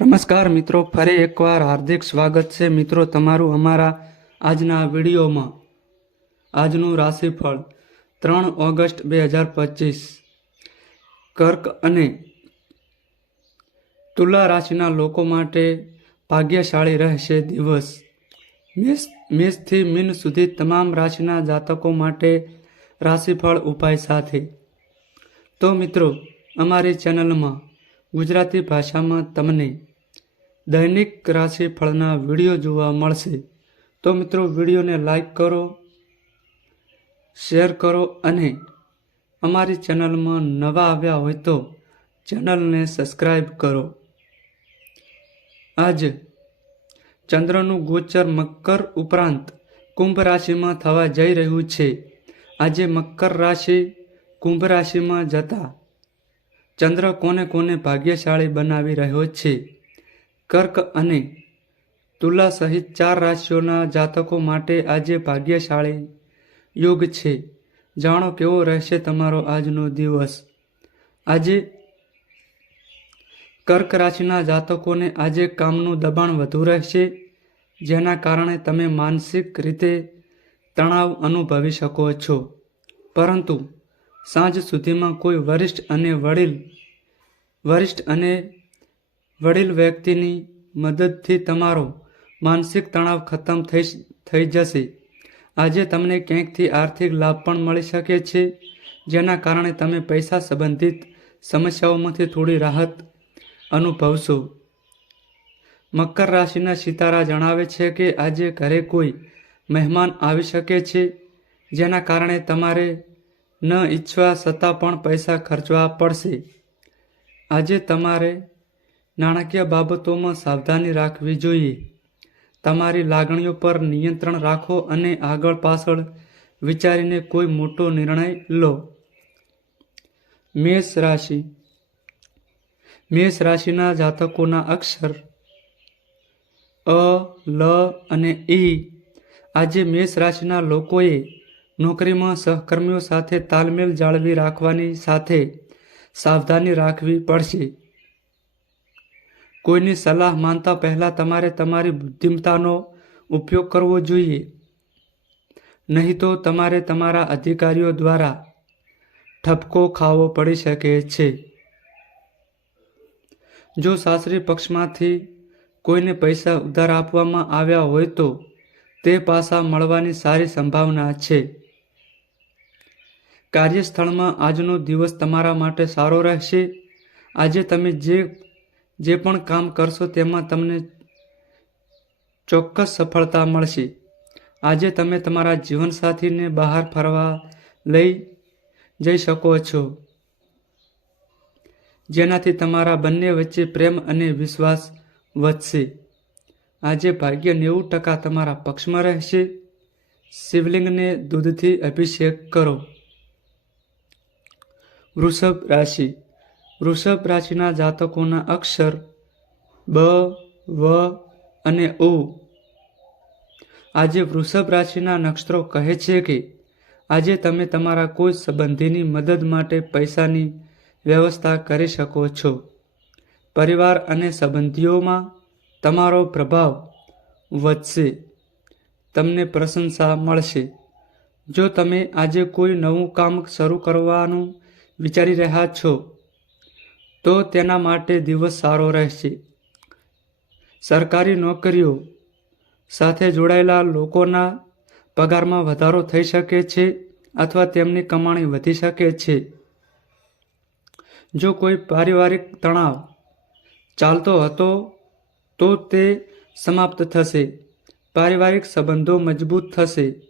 નમસ્કાર મિત્રો, ફરી એકવાર હાર્દિક સ્વાગત છે. મિત્રો, તમારું અમારા આજના વિડીયોમાં. આજનું રાશિફળ ત્રણ ઓગસ્ટ બે હજાર પચીસ. કર્ક અને તુલા રાશિના લોકો માટે ભાગ્યશાળી રહેશે દિવસ. મેષ, મેષથી મીન સુધી તમામ રાશિના જાતકો માટે રાશિફળ ઉપાય સાથે. તો મિત્રો, અમારી ચેનલમાં ગુજરાતી ભાષામાં તમને દૈનિક રાશિફળના વીડિયો જોવા મળશે. તો મિત્રો, વિડીયોને લાઈક કરો, શેર કરો અને અમારી ચેનલમાં નવા આવ્યા હોય તો ચેનલને સબસ્ક્રાઈબ કરો. આજ ચંદ્રનું ગોચર મકર ઉપરાંત કુંભ રાશિમાં થવા જઈ રહ્યું છે. આજે મકર રાશિ કુંભ રાશિમાં જતા ચંદ્ર કોને કોને ભાગ્યશાળી બનાવી રહ્યો છે? કર્ક અને તુલા સહિત ચાર રાશિઓના જાતકો માટે આજે ભાગ્યશાળી યોગ છે. જાણો કેવો રહેશે તમારો આજનો દિવસ? આજે કર્ક રાશિના જાતકોને આજે કામનું દબાણ વધુ રહેશે, જેના કારણે તમે માનસિક રીતે તણાવ અનુભવી શકો છો. પરંતુ સાંજ સુધીમાં કોઈ વરિષ્ઠ અને વડીલ, વરિષ્ઠ અને વડીલ વ્યક્તિની મદદથી તમારો માનસિક તણાવ ખતમ થઈ થઈ જશે. આજે તમને ક્યાંકથી આર્થિક લાભ પણ મળી શકે છે, જેના કારણે તમે પૈસા સંબંધિત સમસ્યાઓમાંથી થોડી રાહત અનુભવશો. મકર રાશિના સિતારા જણાવે છે કે આજે ઘરે કોઈ મહેમાન આવી શકે છે, જેના કારણે તમારે ન ઈચ્છવા છતાં પણ પૈસા ખર્ચવા પડશે. આજે તમારે નાણાકીય બાબતોમાં સાવધાની રાખવી જોઈએ. તમારી લાગણીઓ પર નિયંત્રણ રાખો અને આગળ પાછળ વિચારીને કોઈ મોટો નિર્ણય લો. મેષ રાશિ. મેષ રાશિના જાતકોના અક્ષર અ, લ અને ઈ આજે મેષ રાશિના લોકોએ નોકરીમાં સહકર્મીઓ સાથે તાલમેલ જાળવી રાખવાની સાથે સાવધાની રાખવી પડશે. કોઈની સલાહ માનતા પહેલાં તમારે તમારી બુદ્ધિમતાનો ઉપયોગ કરવો જોઈએ. નહીં તો તમારે તમારા અધિકારીઓ દ્વારા ઠપકો ખાવો પડી શકે છે. જો સાસરી પક્ષમાંથી કોઈને પૈસા ઉધાર આપવામાં આવ્યા હોય તો તે પાસા મળવાની સારી સંભાવના છે. કાર્યસ્થળમાં આજનો દિવસ તમારા માટે સારો રહેશે. આજે તમે જે જે પણ કામ કરશો તેમાં તમને ચોક્કસ સફળતા મળશે. આજે તમે તમારા જીવનસાથીને બહાર ફરવા લઈ જઈ શકો છો. જેનાથી તમારા બંને વચ્ચે પ્રેમ અને વિશ્વાસ વધશે. આજે ભાગ્ય નેવું ટકા તમારા પક્ષમાં રહેશે. શિવલિંગને દૂધથી અભિષેક કરો. વૃષભ રાશિ. વૃષભ રાશિના જાતકોના અક્ષર બ, વ અને ઉ. આજે વૃષભ રાશિના નક્ષત્રો કહે છે કે, આજે તમે તમારા કોઈ સંબંધીની મદદ માટે પૈસાની વ્યવસ્થા કરી શકો છો. પરિવાર અને સંબંધીઓમાં તમારો પ્રભાવ વધશે. તમને પ્રશંસા મળશે. જો તમે આજે કોઈ નવું કામ શરૂ કરવાનું વિચારી રહ્યા છો તો તેના માટે દિવસ સારો રહેશે. સરકારી નોકરીઓ સાથે જોડાયેલા લોકોના પગારમાં વધારો થઈ શકે છે અથવા તેમની કમાણી વધી શકે છે. જો કોઈ પારિવારિક તણાવ ચાલતો હતો, તો તે સમાપ્ત થશે. પારિવારિક સંબંધો મજબૂત થશે.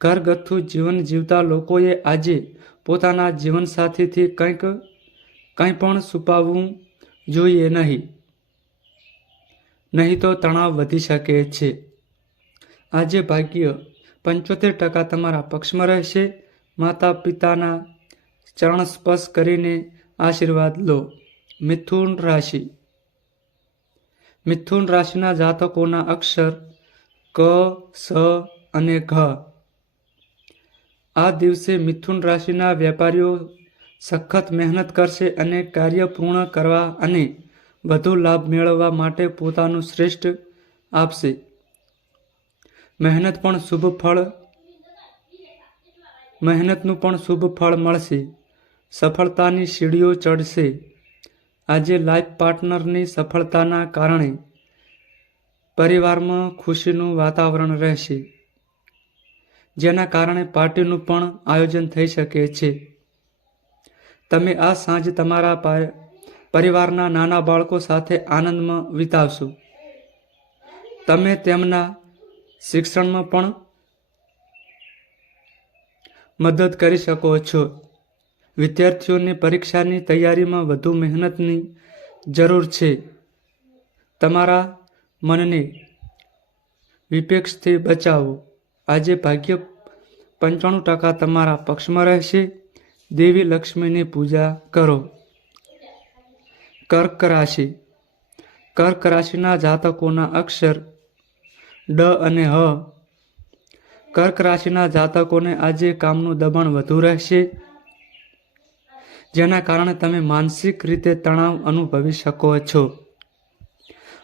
ઘરગથ્થુ જીવન જીવતા લોકોએ આજે પોતાના જીવનસાથીથી કંઈક કંઈ પણ છુપાવવું જોઈએ નહીં. નહીં તો તણાવ વધી શકે છે. આજે ભાગ્ય પંચોતેર ટકા તમારા પક્ષમાં રહેશે. માતા પિતાના ચરણ સ્પર્શ કરીને આશીર્વાદ લો. મિથુન રાશિ. મિથુન રાશિના જાતકોના અક્ષર ક, સ અને ઘ. આ દિવસે મિથુન રાશિના વેપારીઓ સખત મહેનત કરશે અને કાર્ય પૂર્ણ કરવા અને વધુ લાભ મેળવવા માટે પોતાનું શ્રેષ્ઠ આપશે. મહેનત પણ શુભ ફળ, મહેનતનું પણ શુભ ફળ મળશે. સફળતાની સીડીઓ ચડશે. આજે લાઈફ પાર્ટનરની સફળતાના કારણે પરિવારમાં ખુશીનું વાતાવરણ રહેશે, જેના કારણે પાર્ટીનું પણ આયોજન થઈ શકે છે. તમે આ સાંજ તમારા પરિવારના નાના બાળકો સાથે આનંદમાં વિતાવશો. તમે તેમના શિક્ષણમાં પણ મદદ કરી શકો છો. વિદ્યાર્થીઓને પરીક્ષાની તૈયારીમાં વધુ મહેનતની જરૂર છે. તમારા મનને વિપેક્ષથી બચાવો. આજે ભાગ્ય પંચાણું ટકા તમારા પક્ષમાં રહેશે. દેવી લક્ષ્મીની પૂજા કરો. કર્ક રાશિ. કર્ક રાશિના જાતકોના અક્ષર ડ અને હ. કર્ક રાશિના જાતકોને આજે કામનું દબાણ વધુ રહેશે, જેના કારણે તમે માનસિક રીતે તણાવ અનુભવી શકો છો.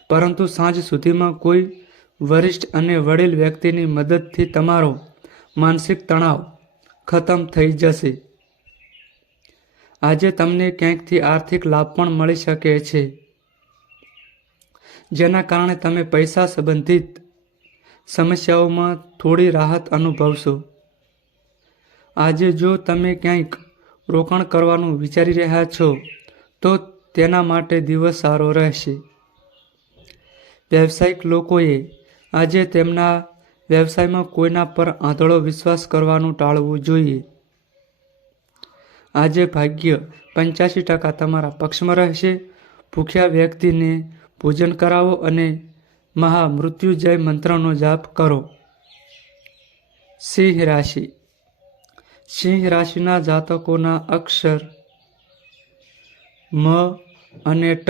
પરંતુ સાંજ સુધીમાં કોઈ વરિષ્ઠ અને વડીલ વ્યક્તિની મદદથી તમારો માનસિક તણાવ ખતમ થઈ જશે. આજે તમને ક્યાંકથી આર્થિક લાભ પણ મળી શકે છે. જેના કારણે તમે પૈસા સંબંધિત સમસ્યાઓમાં થોડી રાહત અનુભવશો. આજે જો તમે ક્યાંક રોકાણ કરવાનું વિચારી રહ્યા છો, તો તેના માટે દિવસ સારો રહેશે. વ્યવસાયિક લોકોએ આજે તેમના વ્યવસાયમાં કોઈના પર આંધળો વિશ્વાસ કરવાનું ટાળવું જોઈએ. આજે ભાગ્ય પંચ્યાસી ટકા તમારા પક્ષમાં રહેશે. ભૂખ્યા વ્યક્તિને ભોજન કરાવો અને મહામૃત્યુજય મંત્રનો જાપ કરો. સિંહ રાશિ. સિંહ રાશિના જાતકોના અક્ષર મ અને ટ.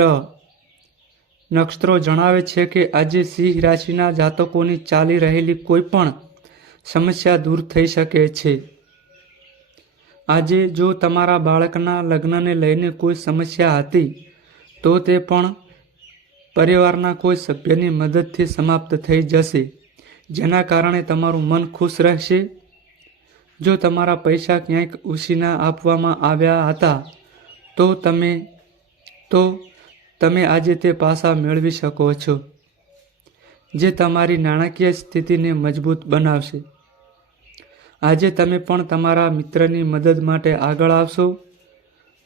નક્ષત્રો જણાવે છે કે આજે સિંહ રાશિના જાતકોની ચાલી રહેલી કોઈ પણ સમસ્યા દૂર થઈ શકે છે. આજે જો તમારા બાળકના લગ્નને લઈને કોઈ સમસ્યા હતી, તો તે પણ પરિવારના કોઈ સભ્યની મદદથી સમાપ્ત થઈ જશે, જેના કારણે તમારું મન ખુશ રહેશે. જો તમારા પૈસા ક્યાંક ઉછીના આપવામાં આવ્યા હતા, તો તમે તો તમે આજે તે પાસા મેળવી શકો છો, જે તમારી નાણાકીય સ્થિતિને મજબૂત બનાવશે. આજે તમે પણ તમારા મિત્રની મદદ માટે આગળ આવશો.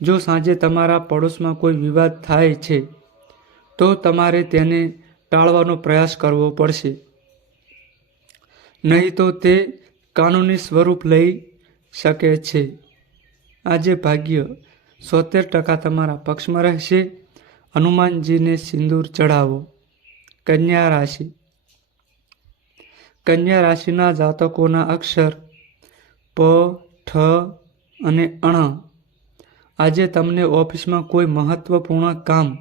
જો સાંજે તમારા પડોશમાં કોઈ વિવાદ થાય છે, તો તમારે તેને ટાળવાનો પ્રયાસ કરવો પડશે. નહીં તો તે કાનૂની સ્વરૂપ લઈ શકે છે. આજે ભાગ્ય સોતેર ટકા તમારા પક્ષમાં રહેશે. હનુમાનજીને સિંદૂર ચઢાવો. કન્યા રાશિ. કન્યા રાશિના જાતકોના અક્ષર પ, ઠ અને અણ. આજે તમને ઓફિસમાં કોઈ મહત્વપૂર્ણ કામ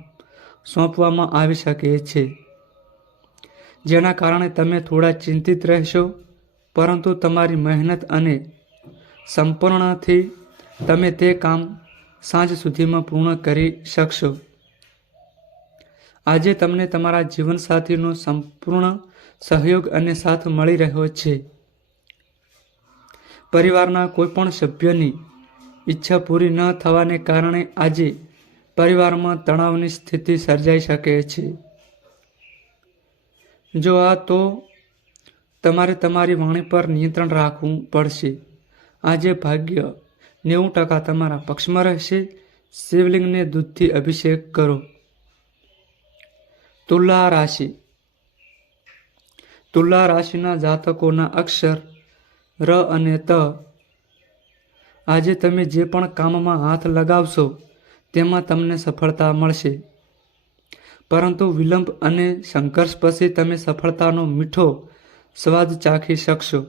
સોંપવામાં આવી શકે છે. જેના કારણે તમે થોડા ચિંતિત રહેશો, પરંતુ તમારી મહેનત અને સંપૂર્ણથી તમે તે કામ સાંજ સુધીમાં પૂર્ણ કરી શકશો. આજે તમને તમારા જીવનસાથીનો સંપૂર્ણ સહયોગ અને સાથ મળી રહ્યો છે. પરિવારના કોઈપણ સભ્યની ઈચ્છા પૂરી ન થવાને કારણે આજે પરિવારમાં તણાવની સ્થિતિ સર્જાઈ શકે છે. જો આ, તો તમારે તમારી વાણી પર નિયંત્રણ રાખવું પડશે. આજે ભાગ્ય નેવું ટકા તમારા પક્ષમાં રહેશે. શિવલિંગને દૂધથી અભિષેક કરો. તુલા રાશિ. તુલા રાશિના જાતકોના અક્ષર ર અને ત. આજે તમે જે પણ કામમાં હાથ લગાવશો, તેમાં તમને સફળતા મળશે. પરંતુ વિલંબ અને સંઘર્ષ પછી તમે સફળતાનો મીઠો સ્વાદ ચાખી શકશો.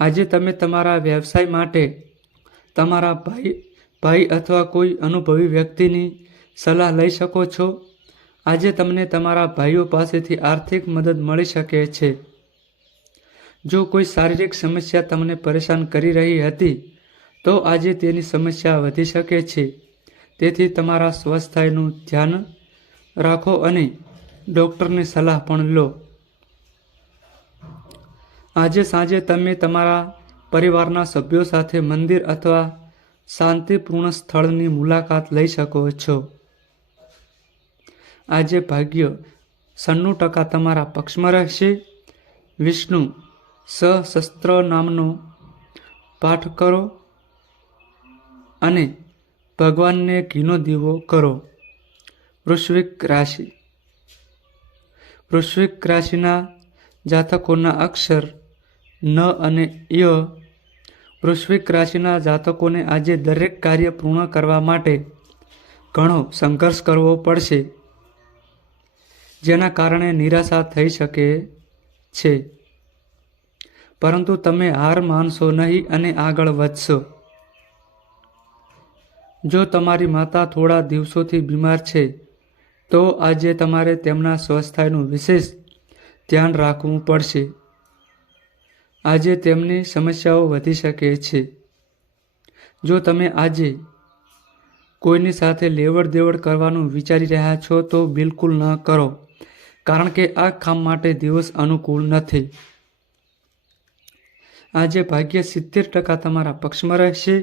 આજે તમે તમારા વ્યવસાય માટે તમારા ભાઈ ભાઈ અથવા કોઈ અનુભવી વ્યક્તિની સલાહ લઈ શકો છો. આજે તમને તમારા ભાઈઓ પાસેથી આર્થિક મદદ મળી શકે છે. જો કોઈ શારીરિક સમસ્યા તમને પરેશાન કરી રહી હતી, તો આજે તેની સમસ્યા વધી શકે છે. તેથી તમારા સ્વાસ્થ્યનું ધ્યાન રાખો અને ડૉક્ટરની સલાહ પણ લો. આજે સાંજે તમે તમારા પરિવારના સભ્યો સાથે મંદિર અથવા શાંતિપૂર્ણ સ્થળની મુલાકાત લઈ શકો છો. આજે ભાગ્ય સન્નું ટકા તમારા પક્ષમાં રહેશે. વિષ્ણુ સશસ્ત્ર નામનો પાઠ કરો અને ભગવાનને ઘીનો દીવો કરો. વૃશ્વિક રાશિ. વૃશ્વિક રાશિના જાતકોના અક્ષર ન અને ય. વૃશ્વિક રાશિના જાતકોને આજે દરેક કાર્ય પૂર્ણ કરવા માટે ઘણો સંઘર્ષ કરવો પડશે, જેના કારણે નિરાશા થઈ શકે છે. પરંતુ તમે હાર માનશો નહીં અને આગળ વધશો. જો તમારી માતા થોડા દિવસોથી બીમાર છે, તો આજે તમારે તેમના સ્વાસ્થ્યનું વિશેષ ધ્યાન રાખવું પડશે. આજે તેમની સમસ્યાઓ વધી શકે છે. જો તમે આજે કોઈની સાથે લેવડ દેવડ કરવાનું વિચારી રહ્યા છો, તો બિલકુલ ન કરો, કારણ કે આ કામ માટે દિવસ અનુકૂળ નથી. આજે ભાગ્ય સિત્તેર ટકા તમારા પક્ષમાં રહેશે.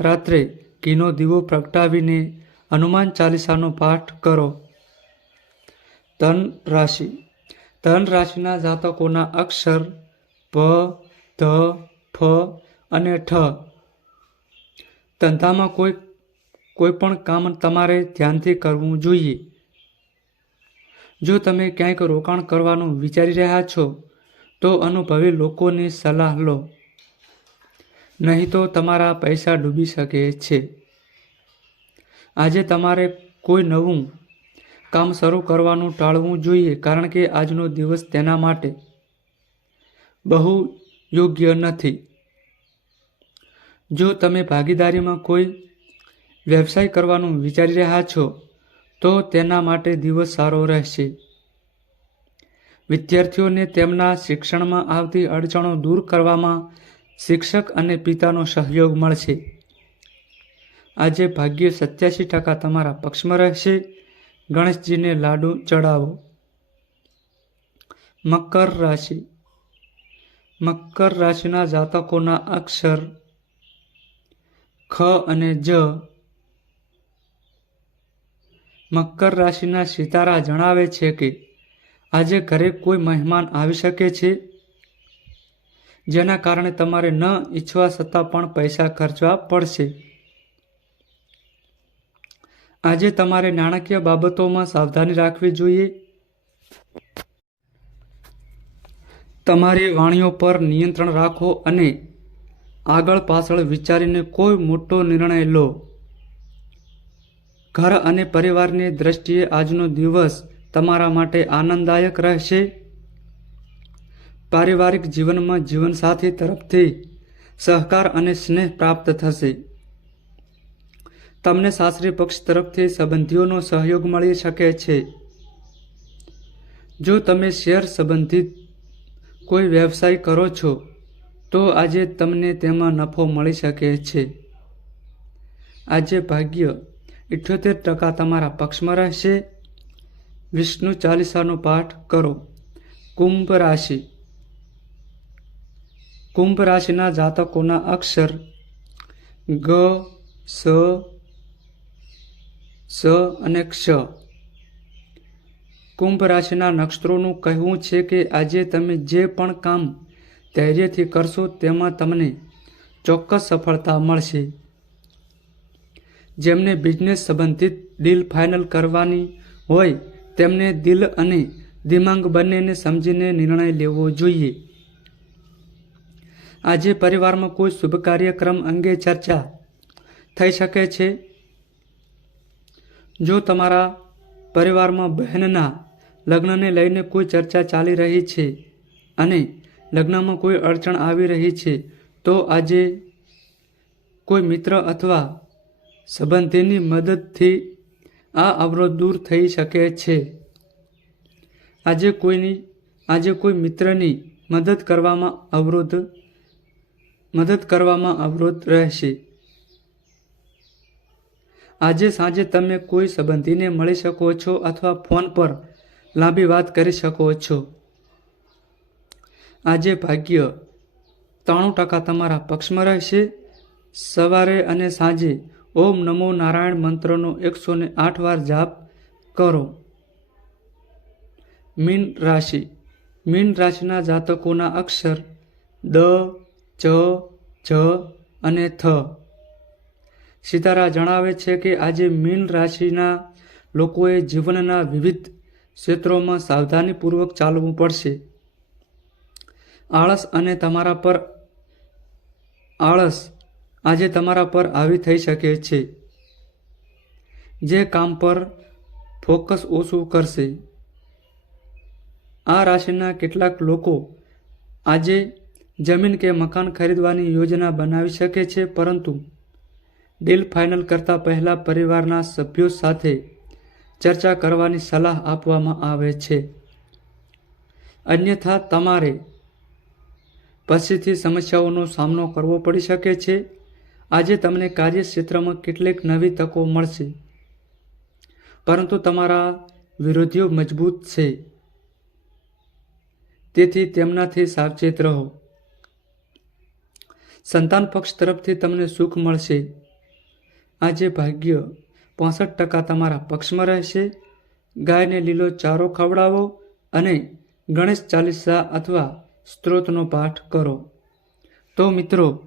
રાત્રે ઘીનો દીવો પ્રગટાવીને હનુમાન ચાલીસાનો પાઠ કરો. ધન રાશિ. ધન રાશિના જાતકોના અક્ષર ભ ધ, ફ અને ઠ. ધંધામાં કોઈ કોઈ પણ કામ તમારે ધ્યાનથી કરવું જોઈએ. જો તમે ક્યાંક રોકાણ કરવાનું વિચારી રહ્યા છો તો અનુભવી લોકોની સલાહ લો. નહીં તો તમારા પૈસા ડૂબી શકે છે. આજે તમારે કોઈ નવું કામ શરૂ કરવાનું ટાળવું જોઈએ કારણ કે આજનો દિવસ તેના માટે બહુ યોગ્ય નથી. જો તમે ભાગીદારીમાં કોઈ વ્યવસાય કરવાનું વિચારી રહ્યા છો, તો તેના માટે દિવસ સારો રહેશે. વિદ્યાર્થીઓને તેમના શિક્ષણમાં આવતી અડચણો દૂર કરવામાં શિક્ષક અને પિતાનો સહયોગ મળશે. આજે ભાગ્ય સત્યાસી ટકા તમારા પક્ષમાં રહેશે. ગણેશજીને લાડુ ચડાવો. મકર રાશિ. મકર રાશિના જાતકોના અક્ષર ખ અને જ. મકર રાશિના સિતારા જણાવે છે કે આજે ઘરે કોઈ મહેમાન આવી શકે છે? જેના કારણે તમારે ન ઈચ્છવા છતાં પણ પૈસા ખર્ચવા પડશે. આજે તમારે નાણાકીય બાબતોમાં સાવધાની રાખવી જોઈએ. તમારી વાણીઓ પર નિયંત્રણ રાખો અને આગળ પાછળ વિચારીને કોઈ મોટો નિર્ણય લો. ઘર અને પરિવારની દ્રષ્ટિએ આજનો દિવસ તમારા માટે આનંદદાયક રહેશે. પારિવારિક જીવનમાં જીવનસાથી તરફથી સહકાર અને સ્નેહ પ્રાપ્ત થશે. તમને સાસરી પક્ષ તરફથી સંબંધીઓનો સહયોગ મળી શકે છે. જો તમે શેર સંબંધિત કોઈ વ્યવસાય કરો છો, તો આજે તમને તેમાં નફો મળી શકે છે. આજે ભાગ્ય ઇઠ્યોતેર ટકા તમારા પક્ષમાં રહેશે. વિષ્ણુ ચાલીસાનો પાઠ કરો. કુંભ રાશિ. કુંભ રાશિના જાતકોના અક્ષર ગ, સ સ અને ક્ષ. કુંભ રાશિના નક્ષત્રોનું કહેવું છે કે આજે તમે જે પણ કામ ધૈર્યથી કરશો તેમાં તમને ચોક્કસ સફળતા મળશે. જેમને બિઝનેસ સંબંધિત ડીલ ફાઇનલ કરવાની હોય તેમને દિલ અને દિમાગ બંનેને સમજીને નિર્ણય લેવો જોઈએ. આજે પરિવારમાં કોઈ શુભ કાર્યક્રમ અંગે ચર્ચા થઈ શકે છે? જો તમારા પરિવારમાં બહેનના લગ્નને લઈને કોઈ ચર્ચા ચાલી રહી છે અને લગ્નમાં કોઈ અડચણ આવી રહી છે, તો આજે કોઈ મિત્ર અથવા સંબંધીની મદદથી આ અવરોધ દૂર થઈ શકે છે. આજે કોઈની, આજે કોઈ મિત્રની મદદ કરવામાં અવરોધ, મદદ કરવામાં અવરોધ રહેશે. આજે સાંજે તમે કોઈ સંબંધીને મળી શકો છો અથવા ફોન પર લાંબી વાત કરી શકો છો. આજે ભાગ્ય ત્રાણું ટકા તમારા પક્ષમાં રહેશે. સવારે અને સાંજે ઓમ નમો નારાયણ મંત્રનો એકસો ને આઠ વાર જાપ કરો. મીન રાશિ. મીન રાશિના જાતકોના અક્ષર દ, ચ, જ અને થ. સિતારા જણાવે છે કે આજે મીન રાશિના લોકોએ જીવનના વિવિધ ક્ષેત્રોમાં સાવધાનીપૂર્વક ચાલવું પડશે. આળસ અને તમારા પર આળસ આજે તમારા પર આવી થઈ શકે છે. જે કામ પર ફોકસ ઓછું કરશે. આ રાશિના કેટલાક લોકો આજે જમીન કે મકાન ખરીદવાની યોજના બનાવી શકે છે, પરંતુ ડીલ ફાઇનલ કરતાં પહેલાં પરિવારના સભ્યો સાથે ચર્ચા કરવાની સલાહ આપવામાં આવે છે. અન્યથા તમારે પછીથી સમસ્યાઓનો સામનો કરવો પડી શકે છે. આજે તમને કાર્યક્ષેત્રમાં કેટલીક નવી તકો મળશે. પરંતુ તમારા વિરોધીઓ મજબૂત છે. તેથી તેમનાથી સાવચેત રહો. સંતાન પક્ષ તરફથી તમને સુખ મળશે. આજે ભાગ્ય પાસઠ ટકા તમારા પક્ષમાં રહેશે. ગાયને લીલો ચારો ખવડાવો અને ગણેશ ચાલીસા અથવા સ્ત્રોતનો પાઠ કરો. તો મિત્રો